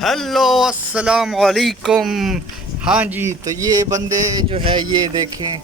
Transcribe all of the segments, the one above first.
Hello अस्सलाम वालेकुम। हाँ जी, तो ये बंदे जो है ये देखें,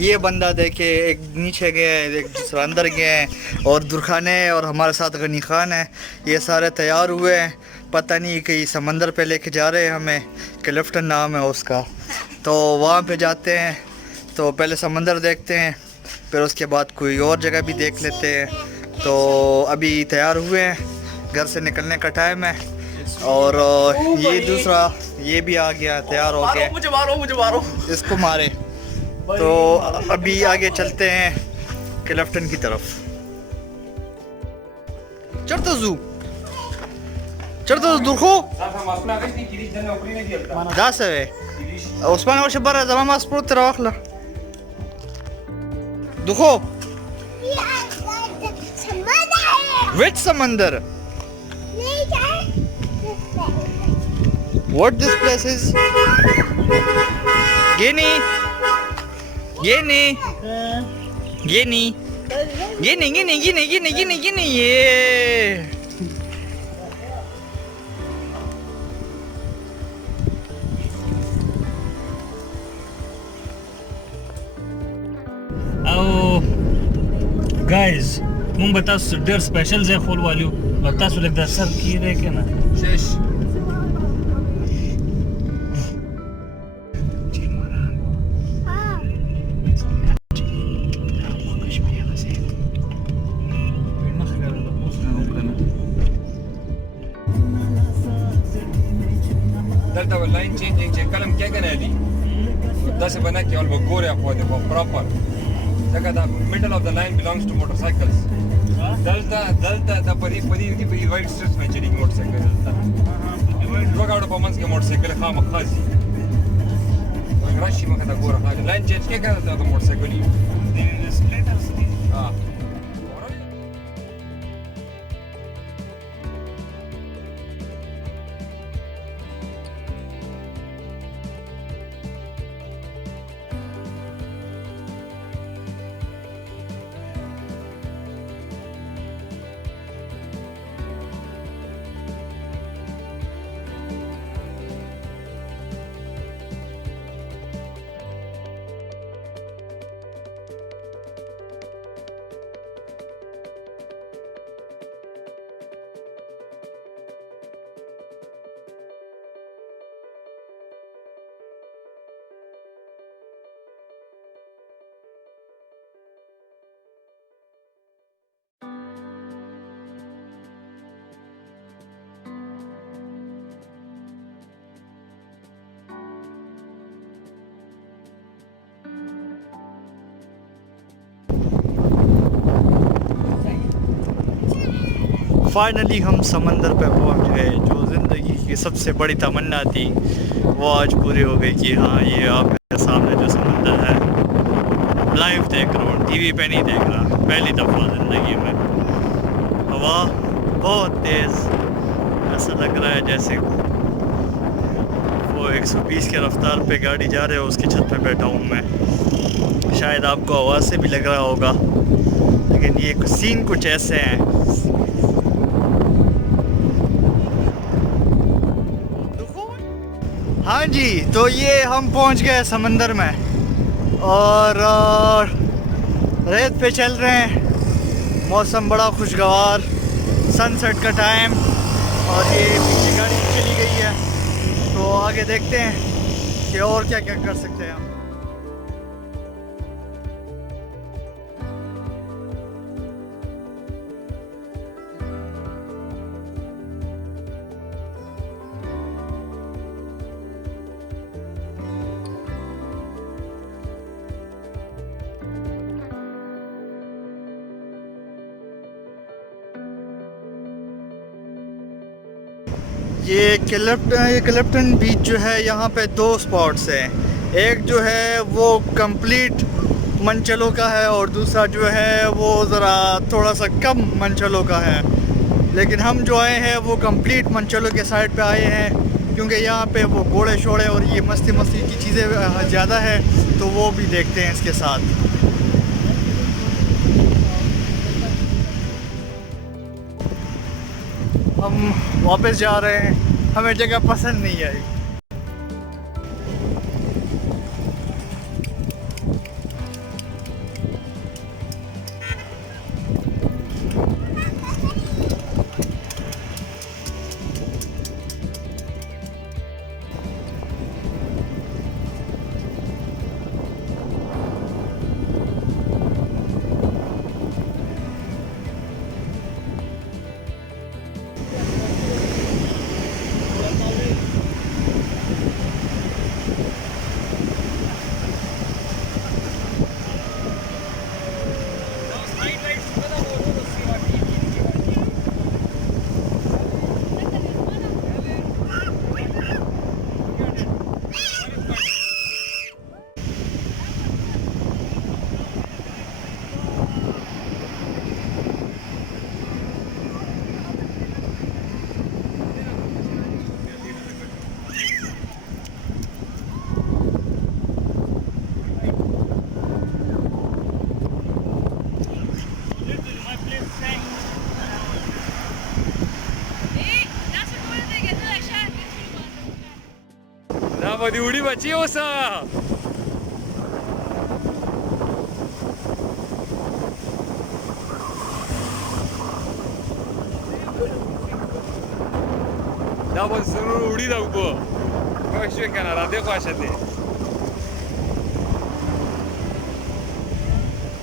ये बंदा देखे, एक नीचे गया है, एक दूसरा अंदर गया है, और दुरखान है और हमारे साथ गनी खान है। ये सारे तैयार हुए हैं, पता नहीं कहीं समंदर पे लेके जा रहे हैं हमें, क्लिफ्टन नाम है उसका। तो वहाँ पे जाते हैं, तो पहले समंदर देखते हैं, फिर उसके बाद कोई और जगह भी देख लेते हैं। तो अभी तैयार हुए हैं, घर से निकलने का टाइम है। और ये दूसरा ये भी आ गया, तैयार हो गया, मुझे मारो इसको मारे। तो अभी आगे चलते हैं क्लिफ्टन की तरफ। चढ़तो दुखो da se ve Osman hoće bara da mama spruti rahla duho which samandar what this place is Guinea yeah. او गाइस مونږ به تاسو ډېر سپیشل ځای خول والیو او تاسو لږ د سر کیږئ که نه شش دلته لاین چینجینګ چې کلم کې کنه دی داسې بنا کې اول وګوریا خو the proper ځکه the middle if the line belongs to motorcycles دلته د پری دی په وایټ سټریټ باندې چلیږي موټرسایکل دلته دوه گاډو په منځ کې موټرسایکل خامخا ځي راشي مخه دا ګوره لاین چینج کې کنه دا موټرسایکل دی سپلیټرز دي ها फाइनली हम समंदर पे पहुंच गए। जो ज़िंदगी की सबसे बड़ी तमन्ना थी वो आज पूरी हो गई कि हाँ ये आपके सामने जो समंदर है लाइव देख रहा हूँ, टीवी पे नहीं देख रहा, पहली दफ़ा ज़िंदगी में। हवा बहुत तेज़, ऐसा लग रहा है जैसे वो 120 के रफ्तार पे गाड़ी जा रहे हो, उसकी छत पे बैठा हूँ मैं। शायद आपको आवाज़ से भी लग रहा होगा, लेकिन ये सीन कुछ ऐसे हैं। हाँ जी, तो ये हम पहुंच गए समंदर में और रेत पे चल रहे हैं। मौसम बड़ा खुशगवार, सनसेट का टाइम, और ये पीछे गाड़ी चली गई है। तो आगे देखते हैं कि और क्या क्या कर सकते हैं हम। ये क्लिफ्टन बीच जो है, यहाँ पे दो स्पॉट्स हैं। एक जो है वो कंप्लीट मनचलों का है, और दूसरा जो है वो ज़रा थोड़ा सा कम मनचलों का है। लेकिन हम जो आए हैं वो कंप्लीट मनचलों के साइड पे आए हैं, क्योंकि यहाँ पे वो घोड़े शोड़े और ये मस्ती की चीज़ें ज़्यादा है, तो वो भी देखते हैं इसके साथ। हम वापस जा रहे हैं ہمیں جگہ پسند نہیں آئی. Da, di uടി ಬಚ್ಚಿ ಹೊಸ Da, sunt uടി da ubo. Că știu că n-ara de așa de.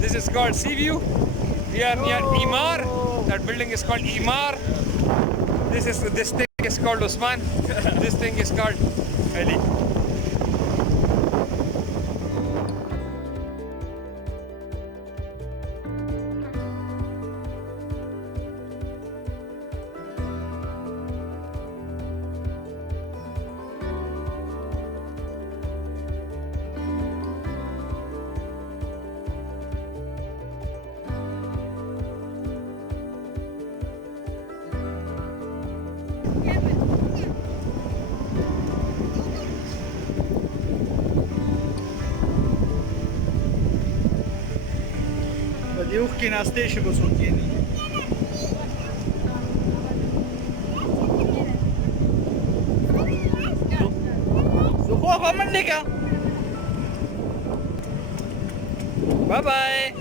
This is called Seaview. We are near Imar. That building is called Imar. This thing is called Osman. This thing is called Ali. بديوخ كي ناستيش بصوتيني. زخوفة منك. باي باي.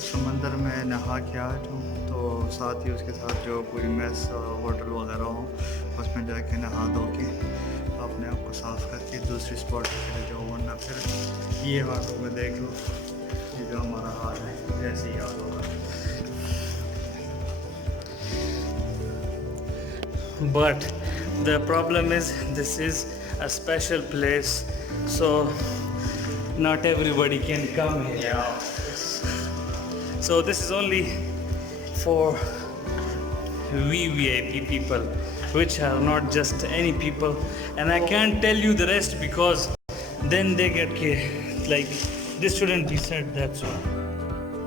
سمندر میں نہا کے آ جاؤں تو ساتھ ہی اس کے ساتھ جو کوئی میس ہوٹل وغیرہ ہو اس میں جا کے نہا دھو کے اپنے آپ کو صاف کر کے دوسری اسپاٹ پہ چلے جاؤ، ورنہ پھر یہ حالوں میں دیکھ لو یہ جو ہمارا حال ہے ایسے ہی حال ہوگا. But the problem is this is a special place, so not everybody can come here. So this is only for VIP people, which are not just any people, and I can't tell you the rest because then they get like this shouldn't be said, that's why.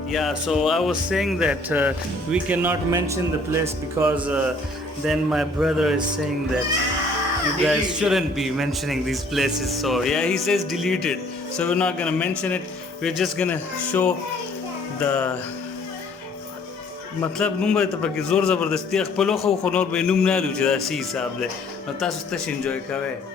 Yeah, so I was saying that we cannot mention the place because then my brother is saying that you guys shouldn't be mentioning these places. So yeah, he says delete it. So we're not gonna mention it. We're just gonna show the مطلب مونږ به ته پکې زور زبردستي خپلو خو نور به یې نوم نه لرو چې دا څه حساب دی نو تاسو تش انجوی کوئ